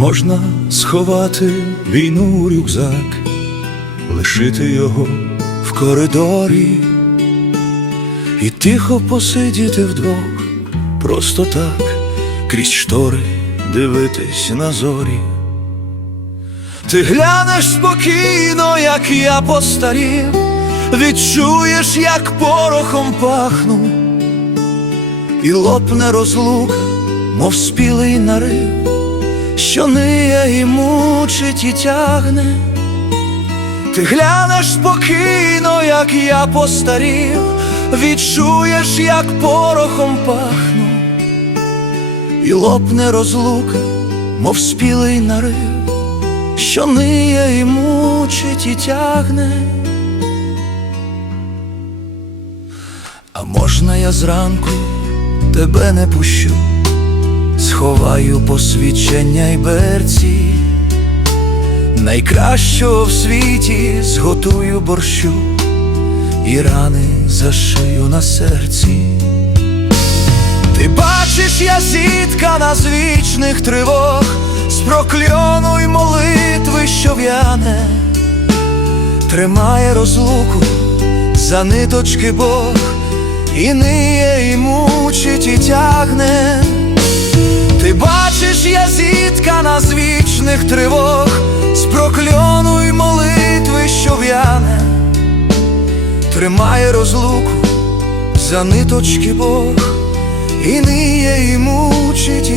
можна сховати війну у рюкзак, лишити його в коридорі і тихо посидіти вдвох, просто так, крізь штори дивитись на зорі. Ти глянеш спокійно, як я постарів, відчуєш, як порохом пахну, і лопне розлука, мов спілий нарив, що ниє і мучить і тягне. Ти глянеш спокійно, як я постарів, відчуєш, як порохом пахну, і лопне розлука, мов спілий нарив що ниє і мучить і тягне. А можна я зранку тебе не пущу, сховаю посвідчення й берці, найкращого в світі зготую борщу і рани зашию на серці. Ти бачиш, я зіткана з вічних тривог, з прокльону й молитви, що в'яне, тримає розлуку за ниточки Бог, і ниє, і мучить, і тягне. З вічних тривог, з прокльону й молитви, що в'яне, тримає розлуку за ниточки Бог, і ниє, і мучить.